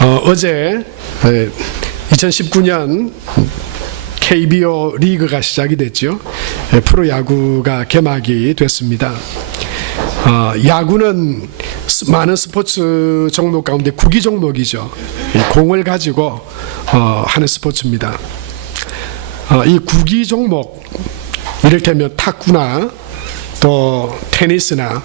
어제 2019년 KBO 리그가 시작이 됐죠. 프로야구가 개막이 됐습니다. 야구는 많은 스포츠 종목 가운데 구기 종목이죠. 공을 가지고 하는 스포츠입니다. 이 구기 종목, 이를테면 탁구나 또 테니스나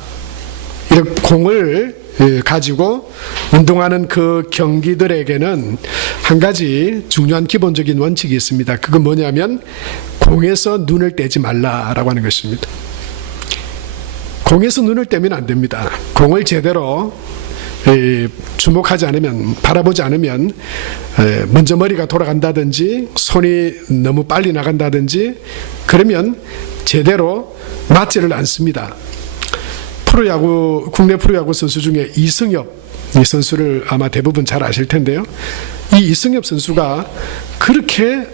이런 공을 가지고 운동하는 그 경기들에게는 한 가지 중요한 기본적인 원칙이 있습니다. 그건 뭐냐면 공에서 눈을 떼지 말라라고 하는 것입니다. 공에서 눈을 떼면 안 됩니다. 공을 제대로 주목하지 않으면, 바라보지 않으면 먼저 머리가 돌아간다든지 손이 너무 빨리 나간다든지 그러면 제대로 맞지를 않습니다. 프로야구, 국내 프로야구 선수 중에 이승엽 이 선수를 아마 대부분 잘 아실 텐데요. 이 이승엽 선수가 그렇게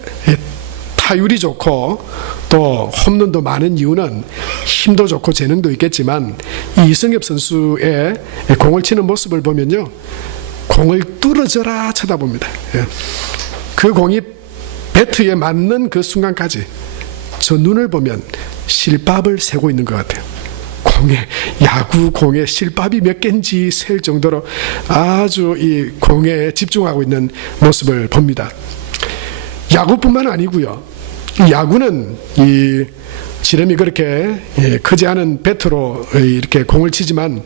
타율이 좋고 또 홈런도 많은 이유는 힘도 좋고 재능도 있겠지만, 이 이승엽 선수의 공을 치는 모습을 보면요, 공을 뚫어져라 쳐다봅니다. 그 공이 배트에 맞는 그 순간까지 저 눈을 보면 실밥을 세고 있는 것 같아요. 야구 공에 실밥이 몇 개인지 셀 정도로 아주 이 공에 집중하고 있는 모습을 봅니다. 야구뿐만 아니고요. 야구는 이 지름이 그렇게 크지 않은 배트로 이렇게 공을 치지만,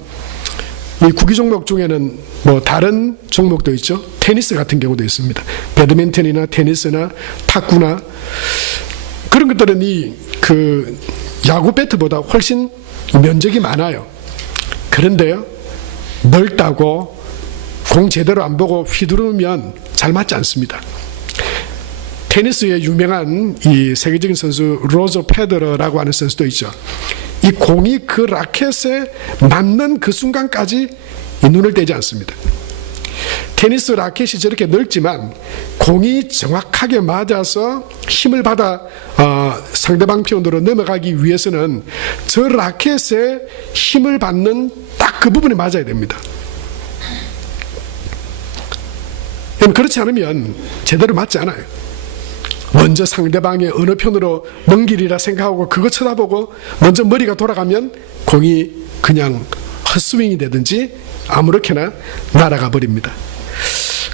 이 구기 종목 중에는 뭐 다른 종목도 있죠. 테니스 같은 경우도 있습니다. 배드민턴이나 테니스나 탁구나 그런 것들은 그 야구 배트보다 훨씬 면적이 많아요. 그런데요, 넓다고 공 제대로 안 보고 휘두르면 잘 맞지 않습니다. 테니스의 유명한 이 세계적인 선수 로저 페더러라고 하는 선수도 있죠. 이 공이 그 라켓에 맞는 그 순간까지 눈을 떼지 않습니다. 테니스 라켓이 저렇게 넓지만 공이 정확하게 맞아서 힘을 받아 상대방 편으로 넘어가기 위해서는 저 라켓에 힘을 받는 딱 그 부분에 맞아야 됩니다. 그렇지 않으면 제대로 맞지 않아요. 먼저 상대방의 어느 편으로 넘기리라 생각하고 그거 쳐다보고 먼저 머리가 돌아가면 공이 그냥 헛스윙이 되든지 아무렇게나 날아가 버립니다.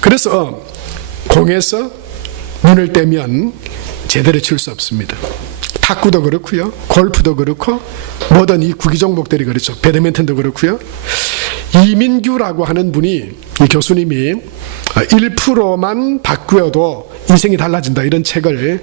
그래서 공에서 눈을 떼면 제대로 칠 수 없습니다. 탁구도 그렇고요, 골프도 그렇고 모든 이 구기 종목들이 그렇죠. 배드민턴도 그렇고요. 이민규라고 하는 분이, 이 교수님이 1%만 바꾸어도 인생이 달라진다, 이런 책을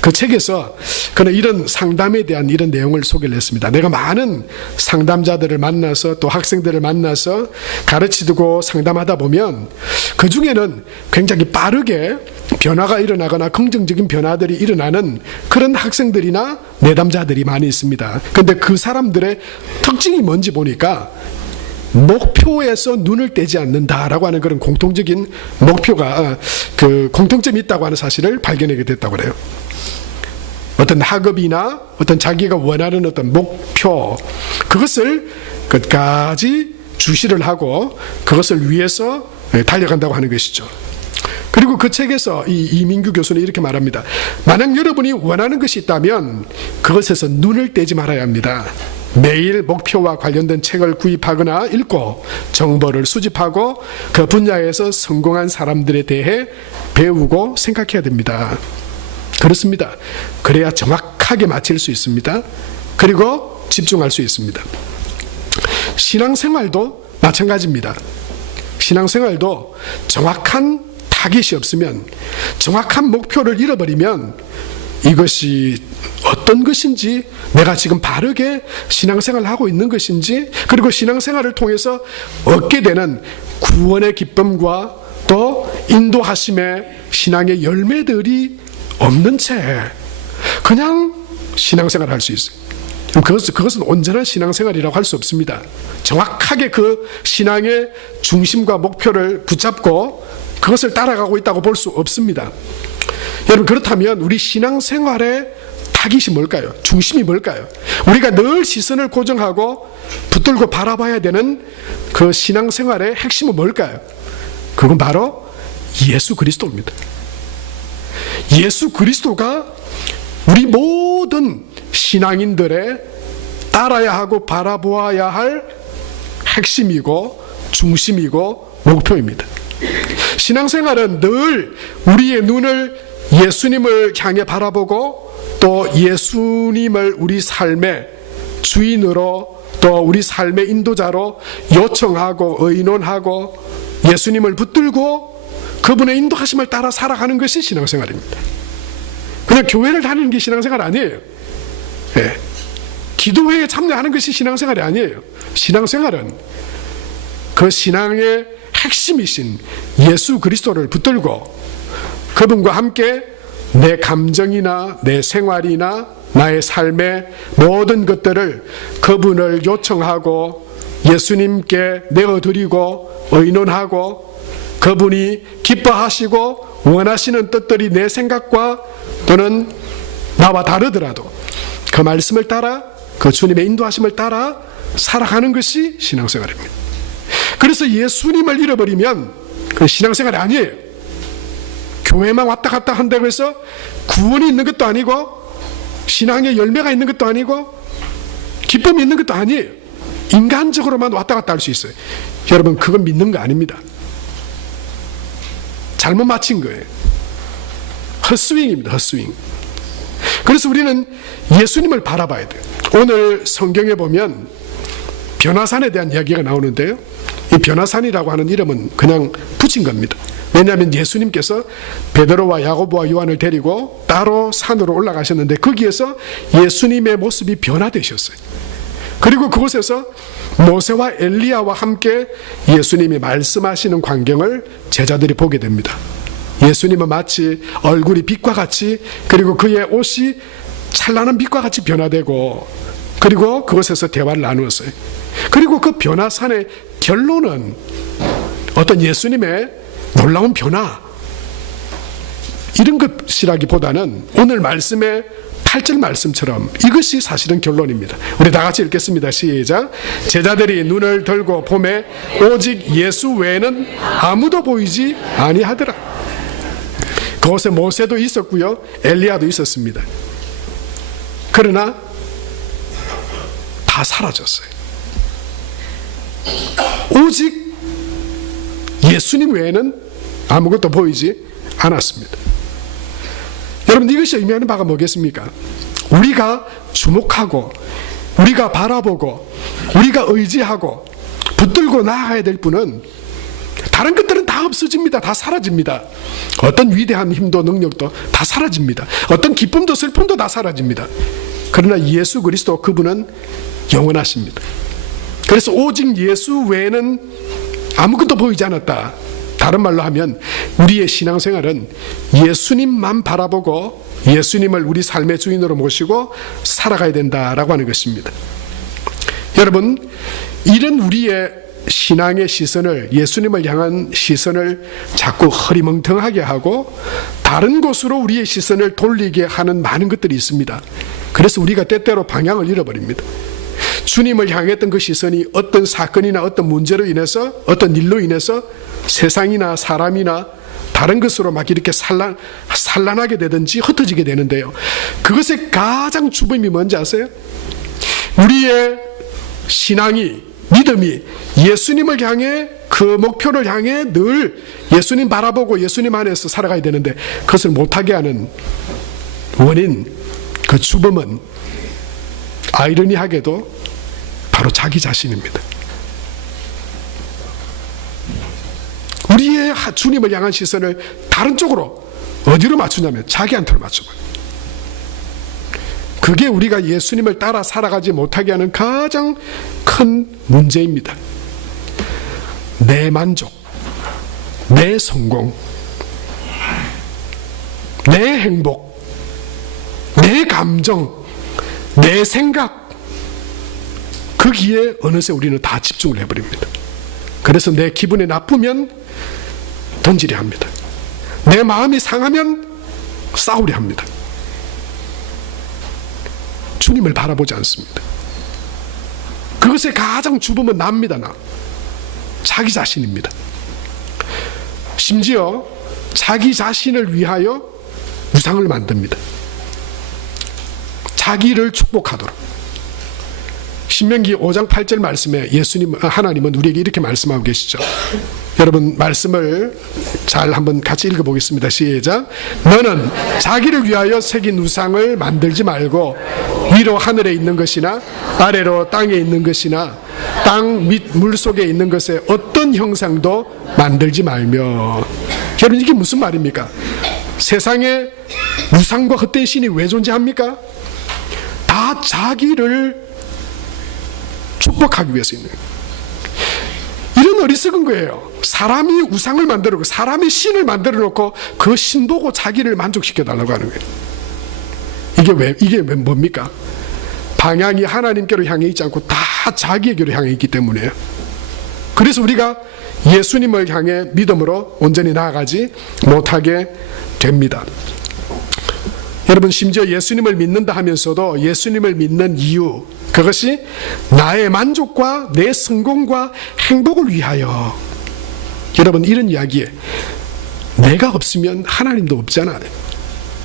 그 책에서 그는 이런 상담에 대한 이런 내용을 소개를 했습니다. 내가 많은 상담자들을 만나서 또 학생들을 만나서 가르치고 상담하다 보면 그 중에는 굉장히 빠르게 변화가 일어나거나 긍정적인 변화들이 일어나는 그런 학생들이나 내담자들이 많이 있습니다. 그런데 그 사람들의 특징이 뭔지 보니까 목표에서 눈을 떼지 않는다라고 하는 그런 공통적인 목표가, 그 공통점이 있다고 하는 사실을 발견하게 됐다고 그래요. 어떤 학업이나 어떤 자기가 원하는 어떤 목표, 그것을 끝까지 주시를 하고 그것을 위해서 달려간다고 하는 것이죠. 그리고 그 책에서 이민규 교수는 이렇게 말합니다. 만약 여러분이 원하는 것이 있다면 그것에서 눈을 떼지 말아야 합니다. 매일 목표와 관련된 책을 구입하거나 읽고 정보를 수집하고 그 분야에서 성공한 사람들에 대해 배우고 생각해야 됩니다. 그렇습니다. 그래야 정확하게 맞힐 수 있습니다. 그리고 집중할 수 있습니다. 신앙생활도 마찬가지입니다. 신앙생활도 정확한 타깃이 없으면, 정확한 목표를 잃어버리면 이것이 어떤 것인지, 내가 지금 바르게 신앙생활을 하고 있는 것인지, 그리고 신앙생활을 통해서 얻게 되는 구원의 기쁨과 또 인도하심의 신앙의 열매들이 없는 채 그냥 신앙생활을 할 수 있어요. 그것은 온전한 신앙생활이라고 할 수 없습니다. 정확하게 그 신앙의 중심과 목표를 붙잡고 그것을 따라가고 있다고 볼 수 없습니다. 여러분, 그렇다면 우리 신앙생활의 타깃이 뭘까요? 중심이 뭘까요? 우리가 늘 시선을 고정하고 붙들고 바라봐야 되는 그 신앙생활의 핵심은 뭘까요? 그건 바로 예수 그리스도입니다. 예수 그리스도가 우리 모든 신앙인들의 따라야 하고 바라보아야 할 핵심이고 중심이고 목표입니다. 신앙생활은 늘 우리의 눈을 예수님을 향해 바라보고 또 예수님을 우리 삶의 주인으로 또 우리 삶의 인도자로 요청하고 의논하고 예수님을 붙들고 그분의 인도하심을 따라 살아가는 것이 신앙생활입니다. 그냥 교회를 다니는 게 신앙생활 아니에요. 예. 기도회에 참여하는 것이 신앙생활이 아니에요. 신앙생활은 그 신앙의 핵심이신 예수 그리스도를 붙들고 그분과 함께 내 감정이나 내 생활이나 나의 삶의 모든 것들을 그분을 요청하고 예수님께 내어드리고 의논하고 그분이 기뻐하시고 원하시는 뜻들이 내 생각과 또는 나와 다르더라도 그 말씀을 따라 그 주님의 인도하심을 따라 살아가는 것이 신앙생활입니다. 그래서 예수님을 잃어버리면 그건 신앙생활이 아니에요. 교회만 왔다 갔다 한다고 해서 구원이 있는 것도 아니고 신앙의 열매가 있는 것도 아니고 기쁨이 있는 것도 아니에요. 인간적으로만 왔다 갔다 할 수 있어요. 여러분 그건 믿는 거 아닙니다. 잘못 맞힌 거예요. 헛스윙입니다. 헛스윙. 그래서 우리는 예수님을 바라봐야 돼요. 오늘 성경에 보면 변화산에 대한 이야기가 나오는데요. 이 변화산이라고 하는 이름은 그냥 붙인 겁니다. 왜냐하면 예수님께서 베드로와 야고보와 요한을 데리고 따로 산으로 올라가셨는데 거기에서 예수님의 모습이 변화되셨어요. 그리고 그곳에서 모세와 엘리야와 함께 예수님이 말씀하시는 광경을 제자들이 보게 됩니다. 예수님은 마치 얼굴이 빛과 같이 그리고 그의 옷이 찬란한 빛과 같이 변화되고 그리고 그곳에서 대화를 나누었어요. 그리고 그 변화산의 결론은 어떤 예수님의 놀라운 변화 이런 것이라기보다는 오늘 말씀의 8절 말씀처럼 이것이 사실은 결론입니다. 우리 다 같이 읽겠습니다. 시작. 제자들이 눈을 들고 보매 오직 예수 외에는 아무도 보이지 아니하더라. 그곳에 모세도 있었고요 엘리야도 있었습니다. 그러나 다 사라졌어요. 오직 예수님 외에는 아무것도 보이지 않았습니다. 여러분 이것이 의미하는 바가 뭐겠습니까? 우리가 주목하고 우리가 바라보고 우리가 의지하고 붙들고 나아가야 될 분은 다른 것들은 다 없어집니다. 다 사라집니다. 어떤 위대한 힘도 능력도 다 사라집니다. 어떤 기쁨도 슬픔도 다 사라집니다. 그러나 예수 그리스도 그분은 영원하십니다. 그래서 오직 예수 외에는 아무것도 보이지 않았다. 다른 말로 하면 우리의 신앙생활은 예수님만 바라보고 예수님을 우리 삶의 주인으로 모시고 살아가야 된다라고 하는 것입니다. 여러분 이런 우리의 신앙의 시선을 예수님을 향한 시선을 자꾸 허리멍텅하게 하고 다른 곳으로 우리의 시선을 돌리게 하는 많은 것들이 있습니다. 그래서 우리가 때때로 방향을 잃어버립니다. 주님을 향했던 그 시선이 어떤 사건이나 어떤 문제로 인해서 어떤 일로 인해서 세상이나 사람이나 다른 것으로 막 이렇게 산란하게 되든지 흩어지게 되는데요. 그것의 가장 주범이 뭔지 아세요? 우리의 신앙이 믿음이 예수님을 향해 그 목표를 향해 늘 예수님 바라보고 예수님 안에서 살아가야 되는데 그것을 못하게 하는 원인 그 주범은 아이러니하게도 바로 자기 자신입니다. 우리의 주님을 향한 시선을 다른 쪽으로 어디로 맞추냐면 자기한테로 맞춰봐요. 그게 우리가 예수님을 따라 살아가지 못하게 하는 가장 큰 문제입니다. 내 만족, 내 성공, 내 행복, 내 감정, 내 생각 거기에 어느새 우리는 다 집중을 해버립니다. 그래서 내 기분이 나쁘면 던지려 합니다. 내 마음이 상하면 싸우려 합니다. 주님을 바라보지 않습니다. 그것의 가장 주범은 나입니다. 나. 자기 자신입니다. 심지어 자기 자신을 위하여 우상을 만듭니다. 자기를 축복하도록. 신명기 5장 8절 말씀에 하나님은 우리에게 이렇게 말씀하고 계시죠. 여러분 말씀을 잘 한번 같이 읽어보겠습니다. 시작. 너는 자기를 위하여 새긴 우상을 만들지 말고 위로 하늘에 있는 것이나 아래로 땅에 있는 것이나 땅 밑 물속에 있는 것에 어떤 형상도 만들지 말며. 여러분 이게 무슨 말입니까? 세상에 우상과 헛된 신이 왜 존재합니까? 다 자기를 축복하기 위해서 있는 거예요. 이런 어리석은 거예요. 사람이 우상을 만들어 놓고 사람이 신을 만들어 놓고 그 신 보고 자기를 만족시켜 달라고 하는 거예요. 이게 왜 뭡니까? 방향이 하나님께로 향해 있지 않고 다 자기에게로 향해 있기 때문에요. 그래서 우리가 예수님을 향해 믿음으로 온전히 나아가지 못하게 됩니다. 여러분 심지어 예수님을 믿는다 하면서도 예수님을 믿는 이유, 그것이 나의 만족과 내 성공과 행복을 위하여. 여러분 이런 이야기에 내가 없으면 하나님도 없잖아요.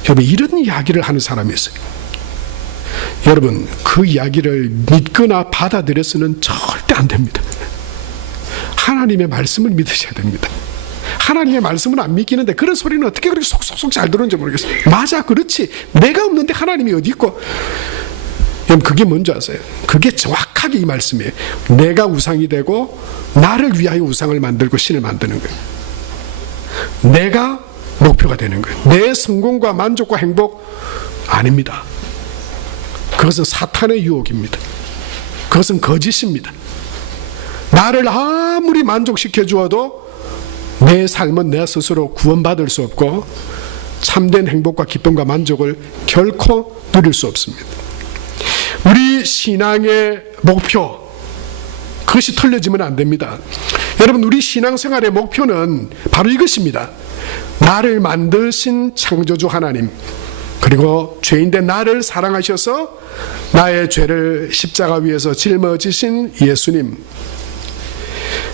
여러분 이런 이야기를 하는 사람이 있어요. 여러분 그 이야기를 믿거나 받아들여서는 절대 안 됩니다. 하나님의 말씀을 믿으셔야 됩니다. 하나님의 말씀은 안 믿기는데 그런 소리는 어떻게 그렇게 속속속 잘 들었는지 모르겠어요. 맞아, 그렇지. 내가 없는데 하나님이 어디 있고. 여러분 그게 뭔지 아세요? 그게 정확하게 이 말씀이에요. 내가 우상이 되고 나를 위하여 우상을 만들고 신을 만드는 거예요. 내가 목표가 되는 거예요. 내 성공과 만족과 행복 아닙니다. 그것은 사탄의 유혹입니다. 그것은 거짓입니다. 나를 아무리 만족시켜 주어도 내 삶은 내 스스로 구원받을 수 없고 참된 행복과 기쁨과 만족을 결코 누릴 수 없습니다. 우리 신앙의 목표, 그것이 틀려지면 안 됩니다. 여러분 우리 신앙생활의 목표는 바로 이것입니다. 나를 만드신 창조주 하나님, 그리고 죄인된 나를 사랑하셔서 나의 죄를 십자가 위에서 짊어지신 예수님,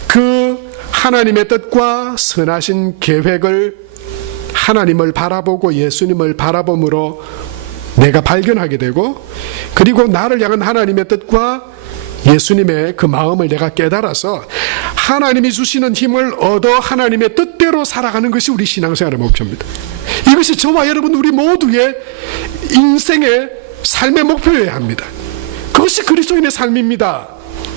그 하나님의 뜻과 선하신 계획을 하나님을 바라보고 예수님을 바라봄으로 내가 발견하게 되고, 그리고 나를 향한 하나님의 뜻과 예수님의 그 마음을 내가 깨달아서 하나님이 주시는 힘을 얻어 하나님의 뜻대로 살아가는 것이 우리 신앙생활의 목표입니다. 이것이 저와 여러분 우리 모두의 인생의 삶의 목표여야 합니다. 그것이 그리스도인의 삶입니다.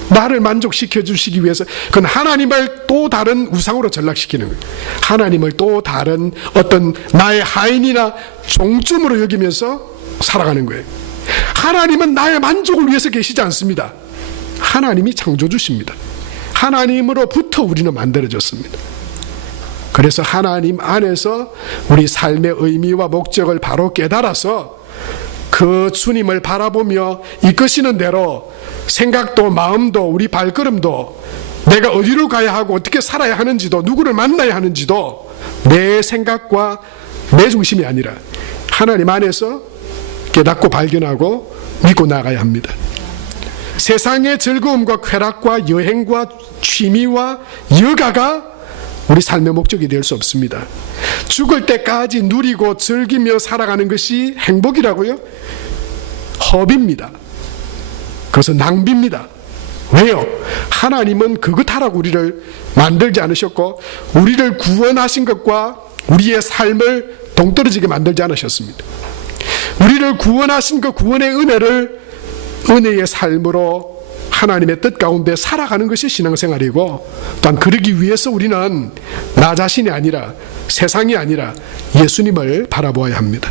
나를 만족시켜 주시기 위해서 그건 하나님을 또 다른 우상으로 전락시키는 거예요. 하나님을 또 다른 어떤 나의 하인이나 종쯤으로 여기면서 살아가는 거예요. 하나님은 나의 만족을 위해서 계시지 않습니다. 하나님이 창조주십니다. 하나님으로부터 우리는 만들어졌습니다. 그래서 하나님 안에서 우리 삶의 의미와 목적을 바로 깨달아서 그 주님을 바라보며 이끄시는 대로 생각도 마음도 우리 발걸음도 내가 어디로 가야 하고 어떻게 살아야 하는지도 누구를 만나야 하는지도 내 생각과 내 중심이 아니라 하나님 안에서 깨닫고 발견하고 믿고 나가야 합니다. 세상의 즐거움과 쾌락과 여행과 취미와 여가가 우리 삶의 목적이 될 수 없습니다. 죽을 때까지 누리고 즐기며 살아가는 것이 행복이라고요? 허비입니다. 그것은 낭비입니다. 왜요? 하나님은 그것 하라고 우리를 만들지 않으셨고 우리를 구원하신 것과 우리의 삶을 동떨어지게 만들지 않으셨습니다. 우리를 구원하신 그 구원의 은혜의 삶으로 하나님의 뜻 가운데 살아가는 것이 신앙생활이고, 또한 그러기 위해서 우리는 나 자신이 아니라 세상이 아니라 예수님을 바라보아야 합니다.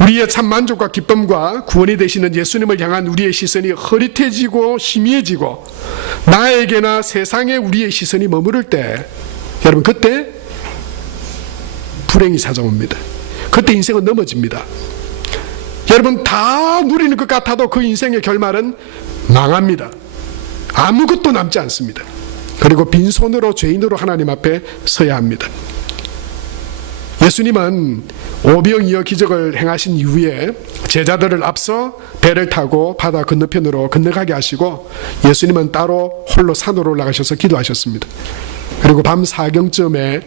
우리의 참 만족과 기쁨과 구원이 되시는 예수님을 향한 우리의 시선이 흐릿해지고 희미해지고 나에게나 세상에 우리의 시선이 머무를 때, 여러분 그때 불행이 찾아옵니다. 그때 인생은 넘어집니다. 여러분 다 누리는 것 같아도 그 인생의 결말은 망합니다. 아무것도 남지 않습니다. 그리고 빈손으로 죄인으로 하나님 앞에 서야 합니다. 예수님은 오병이어 기적을 행하신 이후에 제자들을 앞서 배를 타고 바다 건너편으로 건너가게 하시고 예수님은 따로 홀로 산으로 올라가셔서 기도하셨습니다. 그리고 밤 4경쯤에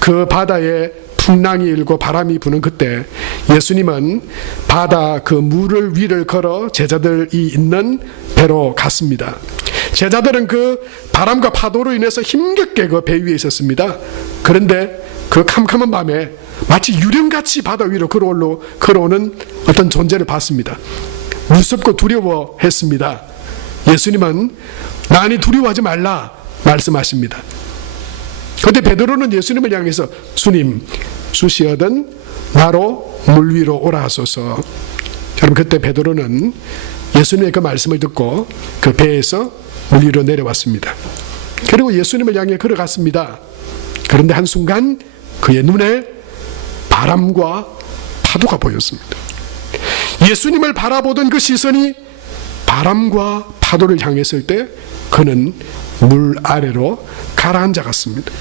그 바다에 풍랑이 일고 바람이 부는 그때 예수님은 바다 그 물을 위를 걸어 제자들이 있는 배로 갔습니다. 제자들은 그 바람과 파도로 인해서 힘겹게 그 배 위에 있었습니다. 그런데 그 캄캄한 밤에 마치 유령같이 바다 위로 걸어오는 어떤 존재를 봤습니다. 무섭고 두려워했습니다. 예수님은 나니 두려워하지 말라 말씀하십니다. 그런데 베드로는 예수님을 향해서 주님 주시어든 나로 물 위로 오라 하소서. 여러분 그때 베드로는 예수님의 그 말씀을 듣고 그 배에서 물 위로 내려왔습니다. 그리고 예수님을 향해 걸어갔습니다. 그런데 한순간 그의 눈에 바람과 파도가 보였습니다. 예수님을 바라보던 그 시선이 바람과 파도를 향했을 때 그는 물 아래로 가라앉아 갔습니다.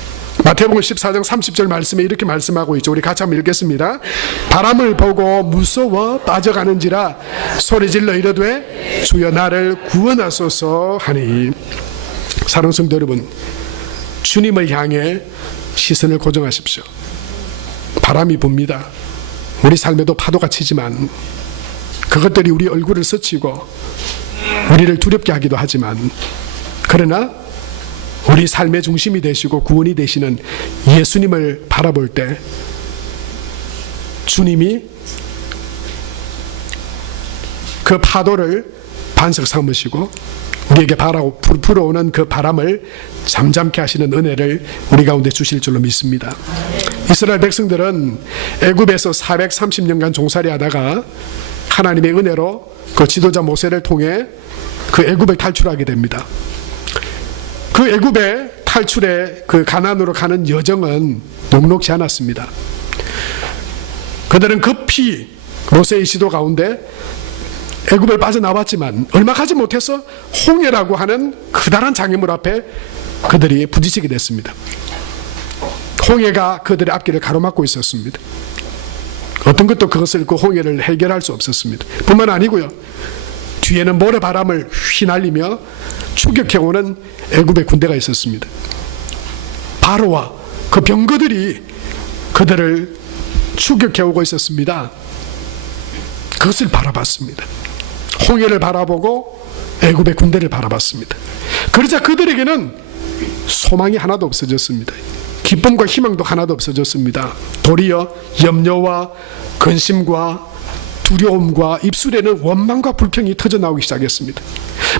마태복음 14장 30절 말씀에 이렇게 말씀하고 있죠. 우리 같이 한번 읽겠습니다. 바람을 보고 무서워 빠져가는지라 소리질러 이르되 주여 나를 구원하소서 하니. 사랑하는 성도 여러분, 주님을 향해 시선을 고정하십시오. 바람이 붑니다. 우리 삶에도 파도가 치지만 그것들이 우리 얼굴을 스치고 우리를 두렵게 하기도 하지만, 그러나 우리 삶의 중심이 되시고 구원이 되시는 예수님을 바라볼 때 주님이 그 파도를 반석 삼으시고 우리에게 불어오는 그 바람을 잠잠케 하시는 은혜를 우리 가운데 주실 줄로 믿습니다. 이스라엘 백성들은 애굽에서 430년간 종살이 하다가 하나님의 은혜로 그 지도자 모세를 통해 그 애굽을 탈출하게 됩니다. 그 애굽의 탈출의 그 가나안으로 가는 여정은 녹록지 않았습니다. 그들은 급히 모세의 지도 가운데 애굽을 빠져나왔지만 얼마 가지 못해서 홍해라고 하는 커다란 장애물 앞에 그들이 부딪히게 됐습니다. 홍해가 그들의 앞길을 가로막고 있었습니다. 어떤 것도 그것을 그 홍해를 해결할 수 없었습니다. 뿐만 아니고요, 뒤에는 모래바람을 휘날리며 추격해오는 애굽의 군대가 있었습니다. 바로와 그 병거들이 그들을 추격해오고 있었습니다. 그것을 바라봤습니다. 홍해를 바라보고 애굽의 군대를 바라봤습니다. 그러자 그들에게는 소망이 하나도 없어졌습니다. 기쁨과 희망도 하나도 없어졌습니다. 도리어 염려와 근심과 두려움과 입술에는 원망과 불평이 터져나오기 시작했습니다.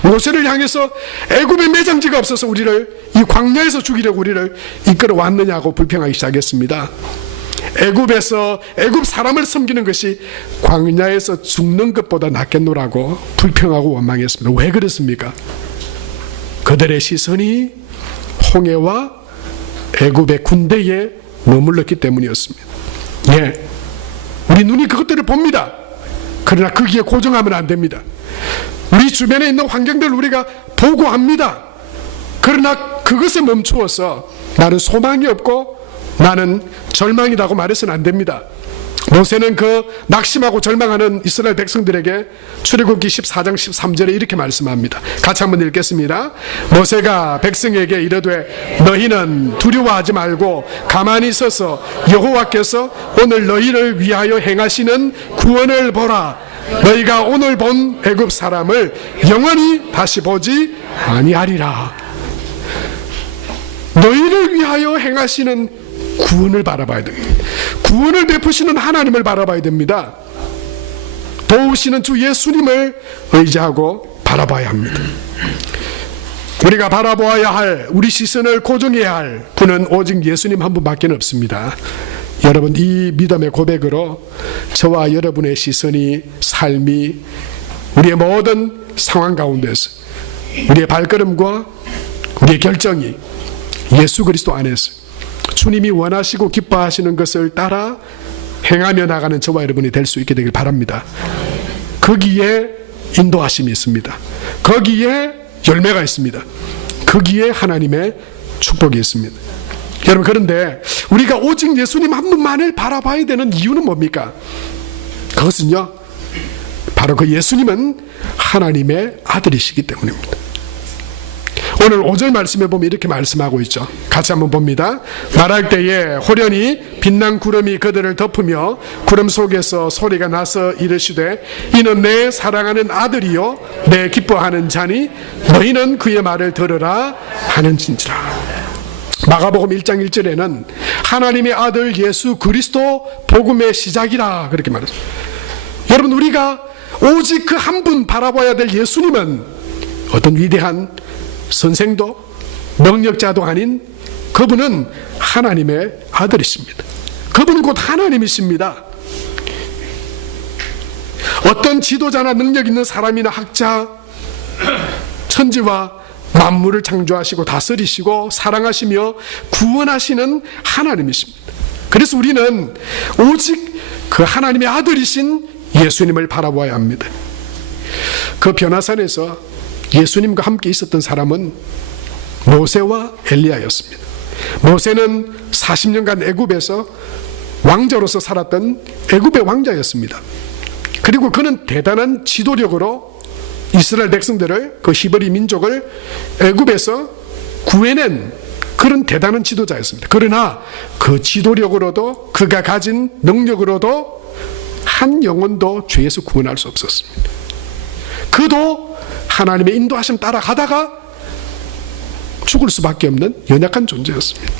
모세를 향해서 애굽의 매장지가 없어서 우리를 이 광야에서 죽이려고 우리를 이끌어 왔느냐고 불평하기 시작했습니다. 애굽에서 애굽 사람을 섬기는 것이 광야에서 죽는 것보다 낫겠노라고 불평하고 원망했습니다. 왜 그렇습니까? 그들의 시선이 홍해와 애굽의 군대에 머물렀기 때문이었습니다. 예, 우리 눈이 그것들을 봅니다. 그러나 거기에 고정하면 안 됩니다. 우리 주변에 있는 환경들을 우리가 보고 합니다. 그러나 그것에 멈추어서 나는 소망이 없고 나는 절망이라고 말해서는 안 됩니다. 모세는 그 낙심하고 절망하는 이스라엘 백성들에게 출애굽기 14장 13절에 이렇게 말씀합니다. 같이 한번 읽겠습니다. 모세가 백성에게 이르되 너희는 두려워하지 말고 가만히 서서 여호와께서 오늘 너희를 위하여 행하시는 구원을 보라. 너희가 오늘 본 애굽 사람을 영원히 다시 보지 아니하리라. 너희를 위하여 행하시는 구원을 바라봐야 됩니다. 구원을 베푸시는 하나님을 바라봐야 됩니다. 도우시는 주 예수님을 의지하고 바라봐야 합니다. 우리가 바라보아야 할, 우리 시선을 고정해야 할 분은 오직 예수님 한 분밖에 없습니다. 여러분, 이 믿음의 고백으로 저와 여러분의 시선이, 삶이, 우리의 모든 상황 가운데서 우리의 발걸음과 우리의 결정이 예수 그리스도 안에서 주님이 원하시고 기뻐하시는 것을 따라 행하며 나가는 저와 여러분이 될 수 있게 되길 바랍니다. 거기에 인도하심이 있습니다. 거기에 열매가 있습니다. 거기에 하나님의 축복이 있습니다. 여러분, 그런데 우리가 오직 예수님 한 분만을 바라봐야 되는 이유는 뭡니까? 그것은요, 바로 그 예수님은 하나님의 아들이시기 때문입니다. 오늘 5절 말씀에 보면 이렇게 말씀하고 있죠. 같이 한번 봅니다. 말할 때에 호련히 빛난 구름이 그들을 덮으며 구름 속에서 소리가 나서 이르시되 이는 내 사랑하는 아들이요 내 기뻐하는 자니 너희는 그의 말을 들으라 하는진지라. 마가복음 1장 1절에는 하나님의 아들 예수 그리스도 복음의 시작이라 그렇게 말했습니다. 여러분, 우리가 오직 그 한 분 바라봐야 될 예수님은 어떤 위대한 선생도 능력자도 아닌 그분은 하나님의 아들이십니다. 그분은 곧 하나님이십니다. 어떤 지도자나 능력 있는 사람이나 학자, 천지와 만물을 창조하시고 다스리시고 사랑하시며 구원하시는 하나님이십니다. 그래서 우리는 오직 그 하나님의 아들이신 예수님을 바라봐야 합니다. 그 변화산에서 예수님과 함께 있었던 사람은 모세와 엘리야였습니다. 모세는 40년간 애굽에서 왕자로서 살았던 애굽의 왕자였습니다. 그리고 그는 대단한 지도력으로 이스라엘 백성들을, 그 히브리 민족을 애굽에서 구해낸 그런 대단한 지도자였습니다. 그러나 그 지도력으로도, 그가 가진 능력으로도 한 영혼도 죄에서 구원할 수 없었습니다. 그도 하나님의 인도하심 따라가다가 죽을 수밖에 없는 연약한 존재였습니다.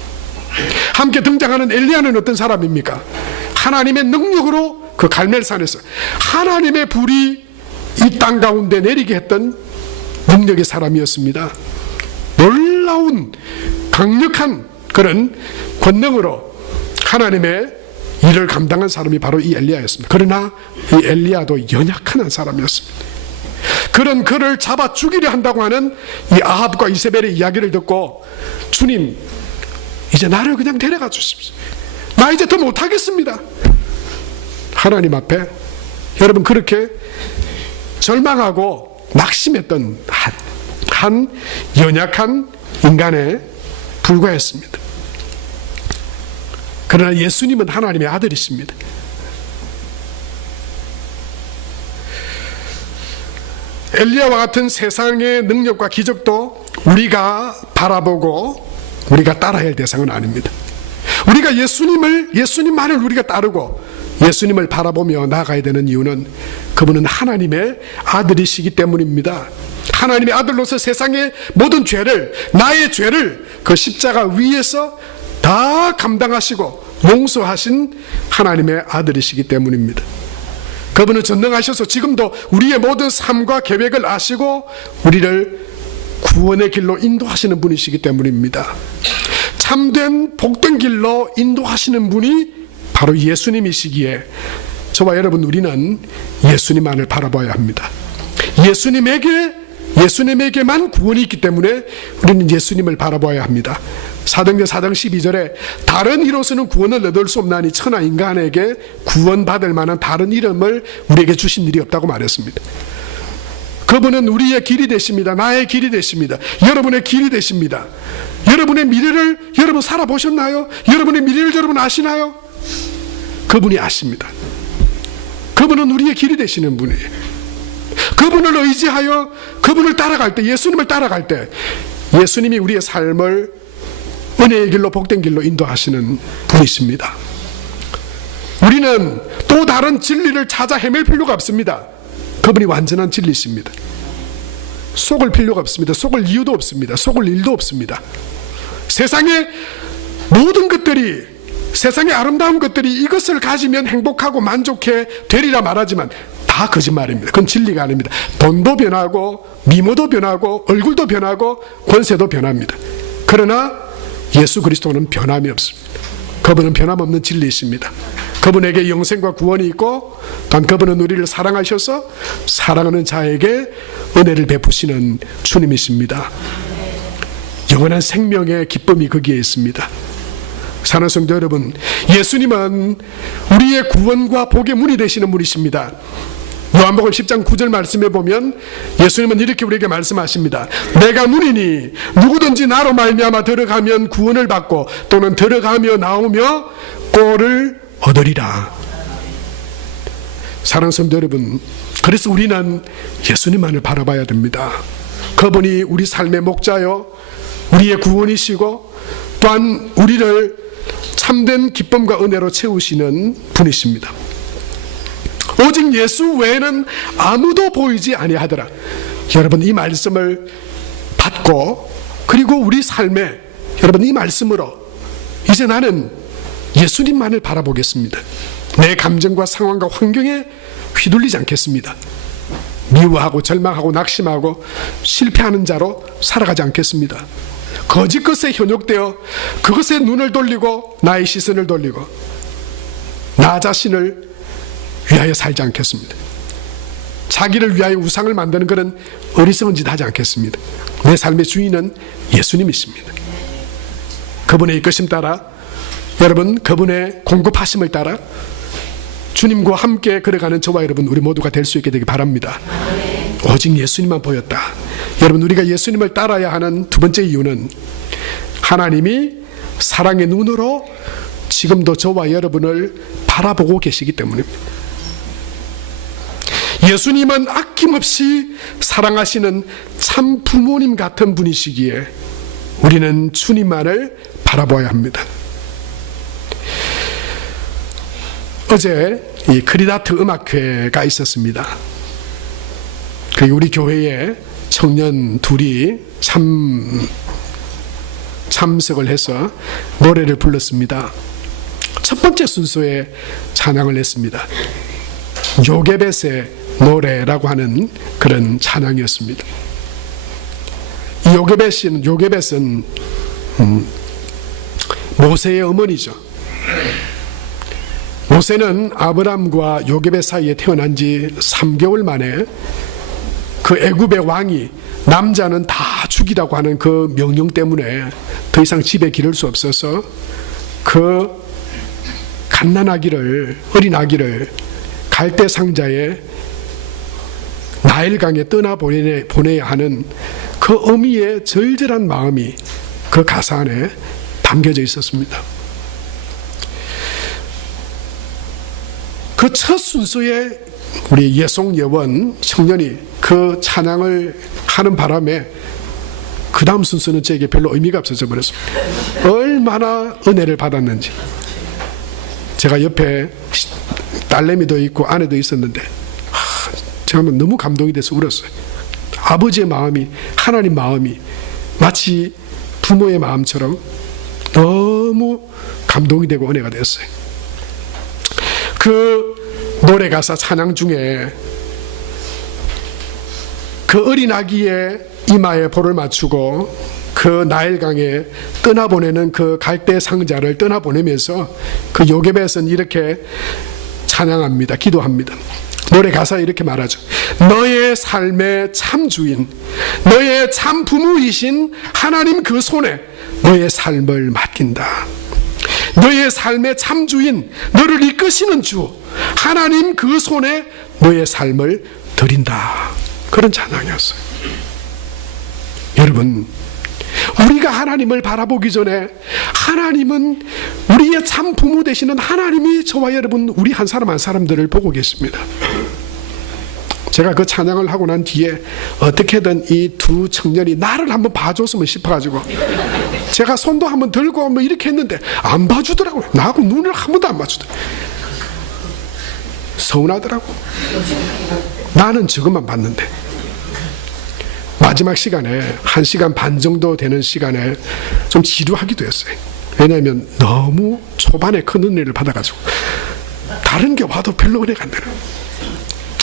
함께 등장하는 엘리야는 어떤 사람입니까? 하나님의 능력으로 그 갈멜산에서 하나님의 불이 이 땅 가운데 내리게 했던 능력의 사람이었습니다. 놀라운 강력한 그런 권능으로 하나님의 일을 감당한 사람이 바로 이 엘리야였습니다. 그러나 이 엘리야도 연약한 한 사람이었습니다. 그런 그를 잡아 죽이려 한다고 하는 이 아합과 이세벨의 이야기를 듣고 주님, 이제 나를 그냥 데려가 주십시오. 나 이제 더 못하겠습니다. 하나님 앞에 여러분 그렇게 절망하고 낙심했던 한 연약한 인간에 불과했습니다. 그러나 예수님은 하나님의 아들이십니다. 엘리야와 같은 세상의 능력과 기적도 우리가 바라보고 우리가 따라야 할 대상은 아닙니다. 우리가 예수님만을 우리가 따르고 예수님을 바라보며 나아가야 되는 이유는 그분은 하나님의 아들이시기 때문입니다. 하나님의 아들로서 세상의 모든 죄를, 나의 죄를 그 십자가 위에서 다 감당하시고 용서하신 하나님의 아들이시기 때문입니다. 그분은 전능하셔서 지금도 우리의 모든 삶과 계획을 아시고 우리를 구원의 길로 인도하시는 분이시기 때문입니다. 참된 복된 길로 인도하시는 분이 바로 예수님이시기에 저와 여러분, 우리는 예수님만을 바라봐야 합니다. 예수님에게만 구원이 있기 때문에 우리는 예수님을 바라봐야 합니다. 사도행전 4장 12절에 다른 이로서는 구원을 얻을 수 없나니 천하 인간에게 구원받을 만한 다른 이름을 우리에게 주신 일이 없다고 말했습니다. 그분은 우리의 길이 되십니다. 나의 길이 되십니다. 여러분의 길이 되십니다. 여러분의 미래를 여러분 살아보셨나요? 여러분의 미래를 여러분 아시나요? 그분이 아십니다. 그분은 우리의 길이 되시는 분이에요. 그분을 의지하여 그분을 따라갈 때, 예수님을 따라갈 때 예수님이 우리의 삶을 은혜의 길로 복된 길로 인도하시는 분이십니다. 우리는 또 다른 진리를 찾아 헤맬 필요가 없습니다. 그분이 완전한 진리십니다. 속을 필요가 없습니다. 속을 이유도 없습니다. 속을 일도 없습니다. 세상의 모든 것들이, 세상의 아름다운 것들이 이것을 가지면 행복하고 만족해 되리라 말하지만 다 거짓말입니다. 그건 진리가 아닙니다. 돈도 변하고 미모도 변하고 얼굴도 변하고 권세도 변합니다. 그러나 예수 그리스도는 변함이 없습니다. 그분은 변함없는 진리이십니다. 그분에게 영생과 구원이 있고 또한 그분은 우리를 사랑하셔서 사랑하는 자에게 은혜를 베푸시는 주님이십니다. 영원한 생명의 기쁨이 거기에 있습니다. 사랑하는 성도 여러분, 예수님은 우리의 구원과 복의 문이 되시는 분이십니다. 요한복음 10장 9절 말씀에 보면 예수님은 이렇게 우리에게 말씀하십니다. 내가 문이니 누구든지 나로 말미암아 들어가면 구원을 받고 또는 들어가며 나오며 꼴을 얻으리라. 사랑하는 성도 여러분, 그래서 우리는 예수님만을 바라봐야 됩니다. 그분이 우리 삶의 목자요 우리의 구원이시고 또한 우리를 참된 기쁨과 은혜로 채우시는 분이십니다. 오직 예수 외에는 아무도 보이지 아니하더라. 여러분, 이 말씀을 받고 그리고 우리 삶에 여러분 이 말씀으로 이제 나는 예수님만을 바라보겠습니다. 내 감정과 상황과 환경에 휘둘리지 않겠습니다. 미워하고 절망하고 낙심하고 실패하는 자로 살아가지 않겠습니다. 거짓 것에 현혹되어 그것에 눈을 돌리고 나의 시선을 돌리고 나 자신을 위하여 살지 않겠습니다. 자기를 위하여 우상을 만드는 그런 어리석은 짓 하지 않겠습니다. 내 삶의 주인은 예수님이십니다. 그분의 이끄심 따라 여러분, 그분의 공급하심을 따라 주님과 함께 걸어가는 저와 여러분 우리 모두가 될 수 있게 되기 바랍니다. 오직 예수님만 보였다. 여러분, 우리가 예수님을 따라야 하는 두 번째 이유는 하나님이 사랑의 눈으로 지금도 저와 여러분을 바라보고 계시기 때문입니다. 예수님은 아낌없이 사랑하시는 참 부모님 같은 분이시기에 우리는 주님만을 바라봐야 합니다. 어제 이 크리다트 음악회가 있었습니다. 그리고 우리 교회에 청년 둘이 참석을 해서 노래를 불렀습니다. 첫 번째 순서에 찬양을 했습니다. 요게벳의 노래라고 하는 그런 찬양이었습니다. 이 요게벳은 모세의 어머니죠. 모세는 아브람과 요게벳 사이에 태어난 지 3개월 만에 그 애굽의 왕이 남자는 다 죽이라고 하는 그 명령 때문에 더 이상 집에 기를 수 없어서 그 어린 아기를 갈대 상자에 나일강에 떠나 보내야 하는 그 어미의 절절한 마음이 그 가사 안에 담겨져 있었습니다. 그 첫 순서에 우리 예송예원 청년이 그 찬양을 하는 바람에 그 다음 순서는 저에게 별로 의미가 없어져 버렸습니다. 얼마나 은혜를 받았는지. 제가 옆에 딸내미도 있고 아내도 있었는데 제가 너무 감동이 돼서 울었어요. 아버지의 마음이, 하나님 마음이 마치 부모의 마음처럼 너무 감동이 되고 은혜가 됐어요. 그 노래 가사 찬양 중에 그 어린 아기의 이마에 볼을 맞추고 그 나일강에 떠나보내는 그 갈대 상자를 떠나보내면서 그 요게벳은 이렇게 찬양합니다. 기도합니다. 노래 가사에 이렇게 말하죠. 너의 삶의 참 주인, 너의 참 부모이신 하나님 그 손에 너의 삶을 맡긴다. 너의 삶의 참 주인, 너를 이끄시는 주 하나님 그 손에 너의 삶을 드린다. 그런 찬양이었어요. 여러분, 우리가 하나님을 바라보기 전에 하나님은 우리의 참 부모 되시는 하나님이 저와 여러분 우리 한 사람 한 사람들을 보고 계십니다. 제가 그 찬양을 하고 난 뒤에 어떻게든 이 두 청년이 나를 한번 봐줬으면 싶어가지고 제가 손도 한번 들고 뭐 이렇게 했는데 안 봐주더라고요. 나하고 눈을 한 번도 안 봐주더라고요. 서운하더라고. 나는 저것만 봤는데. 마지막 시간에 1시간 반 정도 되는 시간에 좀 지루하기도 했어요. 왜냐하면 너무 초반에 큰 은혜를 받아가지고 다른 게 와도 별로 은혜가 안 되는.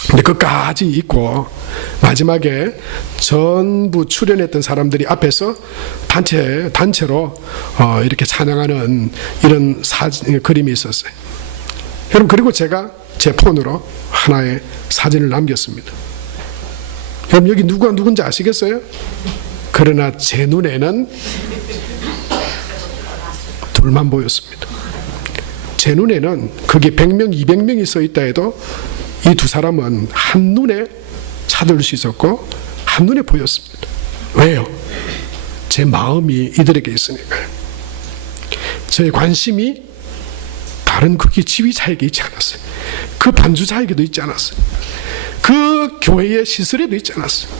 근데 끝까지 있고 마지막에 전부 출연했던 사람들이 앞에서 단체로 이렇게 찬양하는 이런 그림이 있었어요. 여러분, 그리고 제가 제 폰으로 하나의 사진을 남겼습니다. 여러분, 여기 누가 누군지 아시겠어요? 그러나 제 눈에는 둘만 보였습니다. 제 눈에는 거기 100명, 200명이 서 있다 해도 이 두 사람은 한눈에 찾을 수 있었고 한눈에 보였습니다. 왜요? 제 마음이 이들에게 있으니까요. 저의 관심이 다른 거기 지휘자에게 있지 않았어요. 그 반주자에게도 있지 않았어요. 그 교회의 시설에도 있지 않았어요.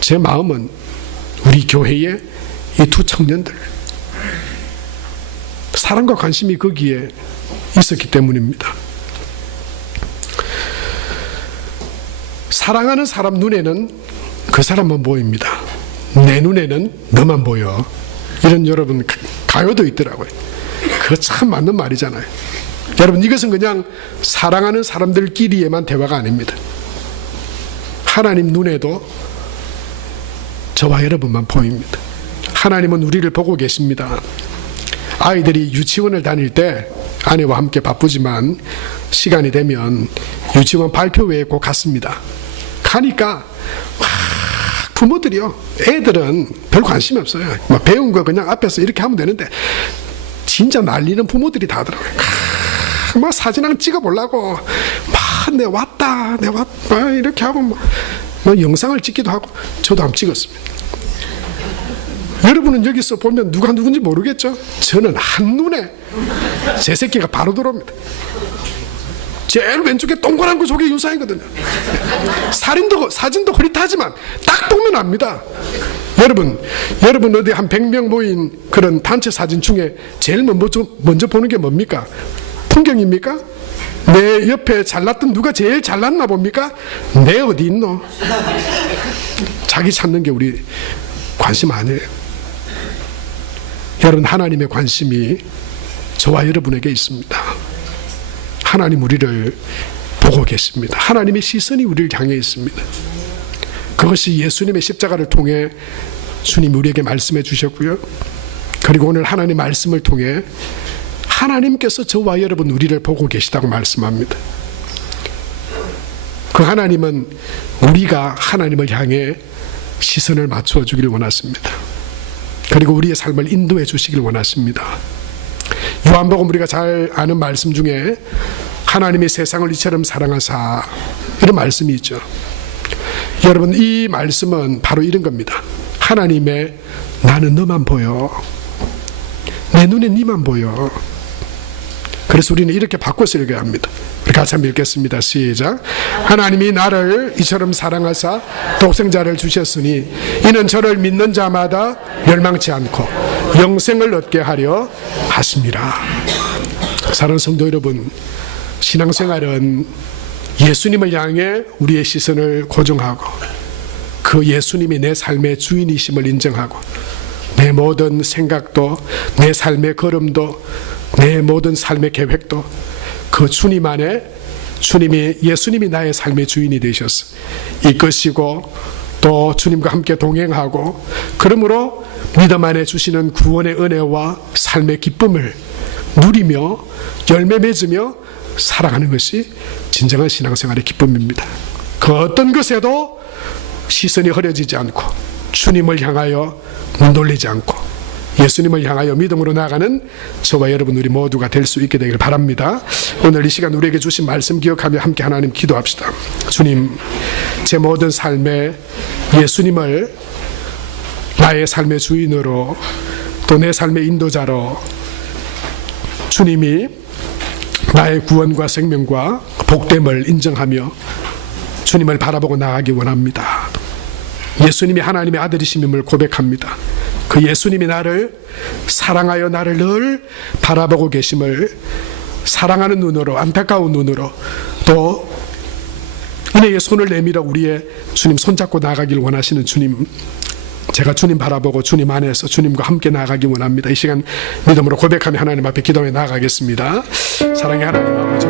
제 마음은 우리 교회의 이 두 청년들. 사랑과 관심이 거기에 있었기 때문입니다. 사랑하는 사람 눈에는 그 사람만 보입니다. 내 눈에는 너만 보여. 이런 여러분 가요도 있더라고요. 그거 참 맞는 말이잖아요. 여러분 이것은 그냥 사랑하는 사람들끼리에만 대화가 아닙니다. 하나님 눈에도 저와 여러분만 보입니다. 하나님은 우리를 보고 계십니다. 아이들이 유치원을 다닐 때 아내와 함께 바쁘지만 시간이 되면 유치원 발표회에 꼭 갔습니다. 가니까 부모들이요, 애들은 별 관심이 없어요. 배운 거 그냥 앞에서 이렇게 하면 되는데 진짜 날리는 부모들이 다 하더라고요. 막 사진 한 찍어보려고 막 내 왔다 이렇게 하고 뭐 영상을 찍기도 하고 저도 한번 찍었습니다. 여러분은 여기서 보면 누가 누군지 모르겠죠? 저는 한눈에 제 새끼가 바로 들어옵니다. 제일 왼쪽에 동그란 거 저게 유사이거든요. 사진도 흐릿하지만 딱 보면 압니다. 여러분 어디 한 100명 모인 그런 단체 사진 중에 제일 먼저 보는 게 뭡니까? 풍경입니까? 내 옆에 잘났던 누가 제일 잘났나 봅니까? 내 어디 있노? 자기 찾는 게 우리 관심 아니에요. 여러분 하나님의 관심이 저와 여러분에게 있습니다. 하나님 우리를 보고 계십니다. 하나님의 시선이 우리를 향해 있습니다. 그것이 예수님의 십자가를 통해 주님 우리에게 말씀해 주셨고요. 그리고 오늘 하나님의 말씀을 통해 하나님께서 저와 여러분 우리를 보고 계시다고 말씀합니다. 그 하나님은 우리가 하나님을 향해 시선을 맞추어 주기를 원하십니다. 그리고 우리의 삶을 인도해 주시길 원하십니다. 요한복음 우리가 잘 아는 말씀 중에 하나님이 세상을 이처럼 사랑하사 이런 말씀이 있죠. 여러분 이 말씀은 바로 이런 겁니다. 하나님의 나는 너만 보여. 내 눈에 네만 보여. 그래서 우리는 이렇게 바꿔서 읽어야 합니다. 우리 같이 한번 읽겠습니다. 시작. 하나님이 나를 이처럼 사랑하사 독생자를 주셨으니 이는 저를 믿는 자마다 멸망치 않고 영생을 얻게 하려 하심이라. 사랑하는 성도 여러분, 신앙생활은 예수님을 향해 우리의 시선을 고정하고 그 예수님이 내 삶의 주인이심을 인정하고 내 모든 생각도 내 삶의 걸음도 내 모든 삶의 계획도 그 주님 안에 예수님이 나의 삶의 주인이 되셔서 이끄시고 또 주님과 함께 동행하고 그러므로 믿음 안에 주시는 구원의 은혜와 삶의 기쁨을 누리며 열매 맺으며 살아가는 것이 진정한 신앙생활의 기쁨입니다. 그 어떤 것에도 시선이 흐려지지 않고 주님을 향하여 눈 돌리지 않고 예수님을 향하여 믿음으로 나아가는 저와 여러분 우리 모두가 될 수 있게 되길 바랍니다. 오늘 이 시간 우리에게 주신 말씀 기억하며 함께 하나님 기도합시다. 주님, 제 모든 삶에 예수님을 나의 삶의 주인으로 또 내 삶의 인도자로 주님이 나의 구원과 생명과 복됨을 인정하며 주님을 바라보고 나아가기 원합니다. 예수님이 하나님의 아들이심임을 고백합니다. 그 예수님이 나를 사랑하여 나를 늘 바라보고 계심을 사랑하는 눈으로 안타까운 눈으로 또 은혜의 손을 내밀어 우리의 주님 손잡고 나아가길 원하시는 주님, 제가 주님 바라보고 주님 안에서 주님과 함께 나아가기 원합니다. 이 시간 믿음으로 고백하며 하나님 앞에 기도해 나아가겠습니다. 사랑의 하나님 아버지,